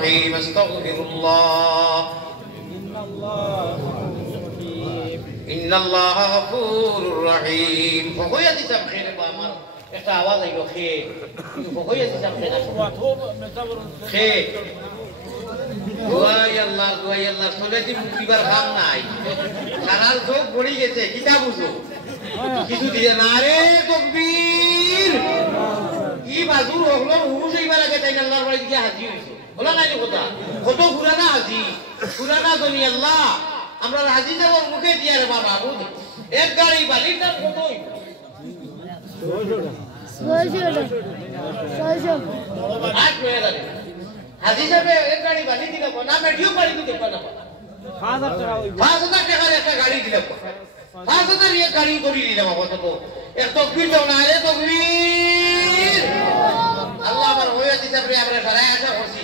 আস্তাগফিরুল্লাহ ইন্নাল্লাহা গফুরুর রহিম। ফকইয়া দিতাম খেলে আমার একটা আওয়াজ আইলো খে ফকইয়া দিতাম খেলে খে দুয়াই আল্লাহ চলে দিন মুক্তিবার কাম নাই। সারার চোখ পড়ে গেছে কিতা বুঝো কিছু দিয়ে না রে তকবীর কি বাজুর হলো হুশ এইবার আগে তাই আল্লাহর বাড়ি গিয়ে হাজির হইছো বলা নাই কথা কত পুরানা হাজি পুরানা দনি আল্লাহ আমরা হাজি যাওয়ার মুখে দিয়া রে বাবা বুঝ এক গাড়ি বালির দাম কত হাজি যাবে এক গাড়ি বালি দিলে না মেডিও বাড়ি দিতে পারে না 5000 টাকার একটা গাড়ি দিলে 5000 এক গাড়ি করে দিলে বাবা কত এক তকবীর দাও না রে তকবীর আল্লাহ আমার হয়ে দিতে পারে আমরা সারা আশা করছি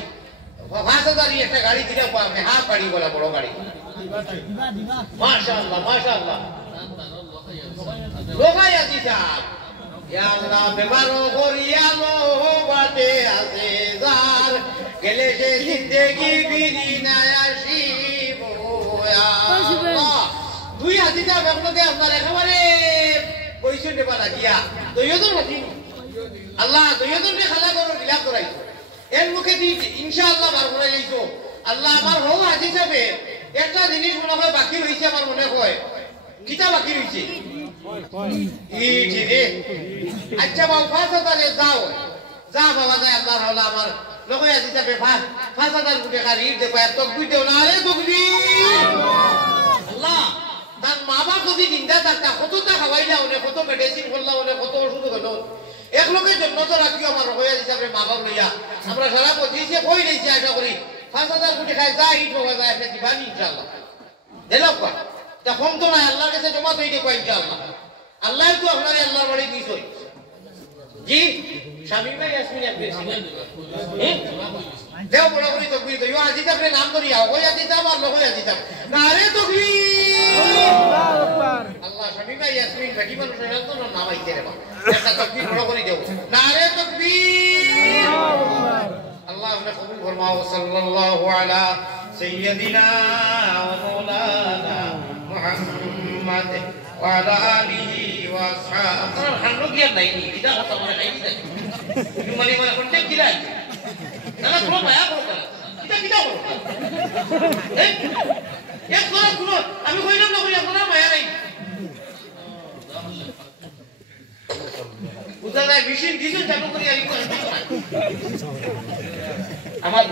5000 একটা গাড়ি দিলে পাবে হাফ গাড়ি বলা বড় গাড়ি মাশাআল্লাহ মাশাআল্লাহ লোকাই আজি সাহেব ইয়া আল্লাহ বেমারো করিয়ালো বাতে আছে জার গেলে সে জিন্দেগি বিনি না আসিব ইয়া আল্লাহ দুই হাজিটা আপনাকে আপনার একেবারে পয়সা দেবা লাগিয়া দুইজন হাজি আল্লাহ দুইজনকে খালা করো বিলাপ করাইছো এর মুখে দি ইনশাআল্লাহ বার করে যাইছো আল্লাহ আমার হও হাজি যাবে একটা জিনিস মনে হয় বাকি রইছে আমার মনে হয় কিটা বাকি রইছে আচ্ছা বাবু 5000 যাও যা বাবা যায় আল্লাহর হাওলা আমার লোকে আজি যাবে 5000 কোটি টাকা ঋণ দেবো এত বুঝতেও না রে তকবীর আল্লাহ তার মা বাপ যদি জিন্দা থাকতা কতটা খাওয়াইলা ওনে কত মেডিসিন করলা ওনে কত ওষুধ হলো এক লোকের জন্য তো রাখিও আমার লোকে আজি যাবে মা বাপ লইয়া আমরা সারা পঁচিশে কই রয়েছি আশা করি 5000 কোটি খাই যা ঈদ হওয়া যায় একটা দিবানি ইনশাআল্লাহ দিলাম কয় তা কম তো নাই আল্লাহর কাছে জমা তো এইটা কয় ইনশাআল্লাহ আল্লাহ তো আপনারে আল্লাহর বাড়ি দিছই জি শামিম ভাই ইয়াসমিন আপনি ছিলেন দেও বড় করে তকবীর দিও আজি আপনি নাম ধরিয়া ওই আজি আমার লোক আজি নারে তকবীর আল্লাহু আকবার আল্লাহ শামিম ভাই ইয়াসমিন বেটি মানুষের তো নাম আইছে রে বাবা একটা তকবীর বড় করে দেও নারে তকবীর আল্লাহু আকবার আল্লাহ আপনি কবুল ফরমাও সাল্লাল্লাহু আলা সাইয়্যিদিনা ওয়া মাওলানা মুহাম্মদ ওয়া আলা আলিহি ওয়া আসহাবিহি হান্নু গিয়া নাই ইদা কথা বলে নাই মানে মানে কোনটা কিলাই না পুরো মায়া করো কিটা কিটা করো এক করে পুরো আমি কইলাম না কই আপনার মায়া নাই বুঝা যায় মেশিন দিছো চালু করি আর আমার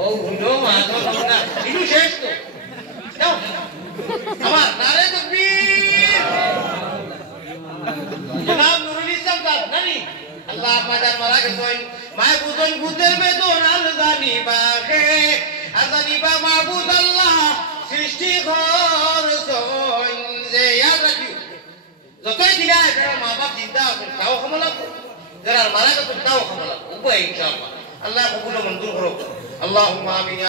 ও হুন্ডো মাছ না ইনু শেষ তো দাও আমার নারে তাকবীর জনাব নুরুল ইসলাম দাদ নানি আল্লাহ মাদার মারা গেছেন মাহবুবন বুদের বেদন আল জানি বাগে আজানি বা মাহবুব আল্লাহ সৃষ্টি ঘর সইন যে ইয়াদ রাখিও যতই দিলা যারা মা বাপ জিন্দা আছে তাও ক্ষমা যারা মারা গেছে তাও ক্ষমা উপায় ইনশাআল্লাহ আল্লাহ কবুল মঞ্জুর করুক আল্লাহুম্মা আমিন।